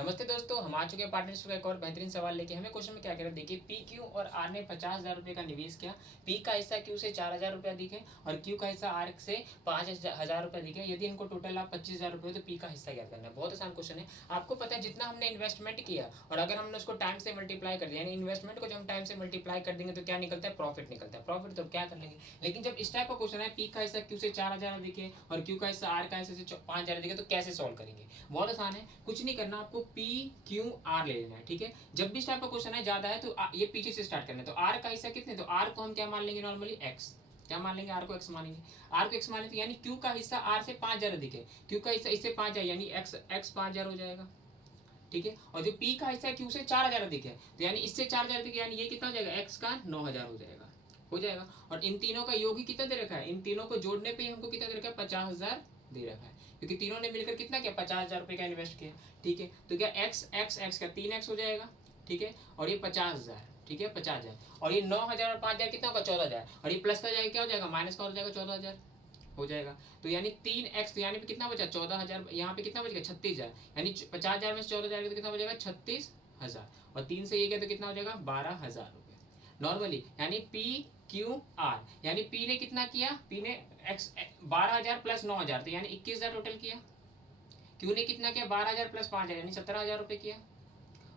नमस्ते दोस्तों, हम आ चुके हैं पार्टनरशिप का एक और बेहतरीन सवाल लेके। हमें क्वेश्चन में क्या कह रहे हैं, देखिए पी क्यू और आर ने 50,000 रुपये का निवेश किया। पी का हिस्सा क्यू से 4,000 रुपया दिखे और क्यू का हिस्सा आर से 5,000 रुपया दिखे। यदि इनको टोटल लाभ 25,000 रुपये, तो पी का हिस्सा ज्ञात करना है। बहुत आसान क्वेश्चन है। आपको पता है जितना हमने इन्वेस्टमेंट किया और अगर हमने उसको टाइम से मल्टीप्लाई कर दिया, यानी इन्वेस्टमेंट को जब हम टाइम से मल्टीप्लाई कर देंगे तो क्या निकलता है, प्रॉफिट निकलता है। प्रॉफिट तो क्या कर लेंगे, लेकिन जब इस टाइप का क्वेश्चन है, पी का हिस्सा क्यू से 4,000 दिखे और क्यू का हिस्सा आर का हिस्सा से 5,000 दिखे, तो कैसे सॉल्व करेंगे। बहुत आसान है, कुछ नहीं करना, आपको पी क्यू आर ले लेना है। ठीक है, जब भी इस टाइप का क्वेश्चन है ज्यादा है तो ये पीछे से स्टार्ट करना है। तो आर का हिस्सा कितने, तो आर को हम क्या मान लेंगे, नॉर्मली एक्स। क्या मान लेंगे, आर को एक्स मानेंगे। आर को एक्स माने तो यानी क्यू का हिस्सा आर से 5,000 दिखे, क्यू का हिस्सा इससे 5,000 यानी एक्स एक्स 5,000 हो जाएगा। ठीक है, और जो पी का हिस्सा है क्यू से 4,000 दिखे तो यानी इससे 4,000 दिखे, यानी ये कितना हो जाएगा, एक्स का 9,000 हो जाएगा। हो जाएगा। और इन तीनों का योग ही कितना दे रखा है, इन तीनों को जोड़ने पे हमको कितना दे रखा है, 50,000 दे रखा है, क्योंकि तीनों ने मिलकर कितना किया, 50,000 रुपये का इन्वेस्ट किया। ठीक है, तो क्या एक्स एक्स एक्स का 3x हो जाएगा। ठीक है, और ये 50,000, ठीक है 50,000, और ये 9,000 और 5,000 कितना होगा, 14,000, और ये प्लस का जाएगा क्या हो जाएगा, माइनस का हो जाएगा 14,000 हो जाएगा। तो यानी 3x, तो यानी पे कितना बचा, 14,000, यहाँ पे कितना बचेगा 36,000, यानी 50,000 में 14,000 तो कितना बचेगा 36,000, और 3 से ये गया तो कितना हो जाएगा 12,000 रुपये नॉर्मली। यानी पी क्यू आर, यानी पी ने कितना किया, पी ने एक्स 12,000 प्लस 9,000, तो यानी 21,000 टोटल किया। क्यू ने कितना किया, 12,000 प्लस 5,000 यानी 17,000 रुपये किया।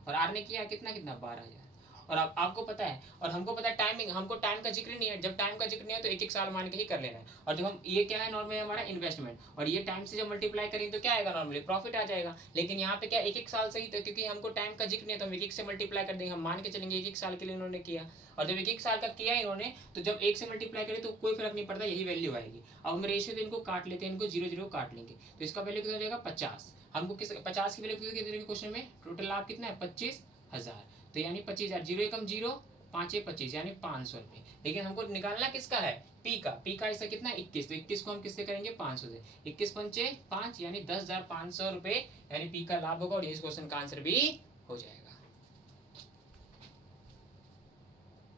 और आर ने किया कितना कितना 12,000। और अब आपको पता है, और हमको पता है टाइमिंग, हमको टाइम का जिक्र नहीं है। जब टाइम का जिक्र नहीं है तो एक एक साल मान के ही कर लेना है। और जब हम ये क्या है, नॉर्मली हमारा इन्वेस्टमेंट, और ये टाइम से जब मल्टीप्लाई करेंगे तो क्या आएगा, नॉर्मली प्रॉफिट आ जाएगा। लेकिन यहाँ पे क्या एक एक साल से ही, तो क्योंकि हमको टाइम का जिक्र नहीं है तो हम एक एक से मल्टीप्लाई कर देंगे। हम मान के चलेंगे एक एक साल के लिए इन्होंने किया, और जब एक एक साल का किया इन्होंने तो जब एक से मल्टीप्लाई करें तो कोई फर्क नहीं पड़ता, यही वैल्यू आएगी। अब हम रेशियो तो इनको काट लेते हैं, इनको 0 0 काट लेंगे, तो इसका वैल्यू कितना हो जाएगा 50। हमको किस 50 की वैल्यू कितनी दे रही क्वेश्चन में, टोटल लाभ कितना है 25,000, तो यानी 25,000, 0 एकम 0, 5 25 यानी 500 रुपये। लेकिन हमको निकालना किसका है, पी का। पी का हिस्सा कितना 21, तो 21 को हम किससे करेंगे 500 से, 21 पंचे 5 यानी 10,500 रुपये, यानी पी का लाभ होगा। और ये इस क्वेश्चन का आंसर भी हो जाएगा।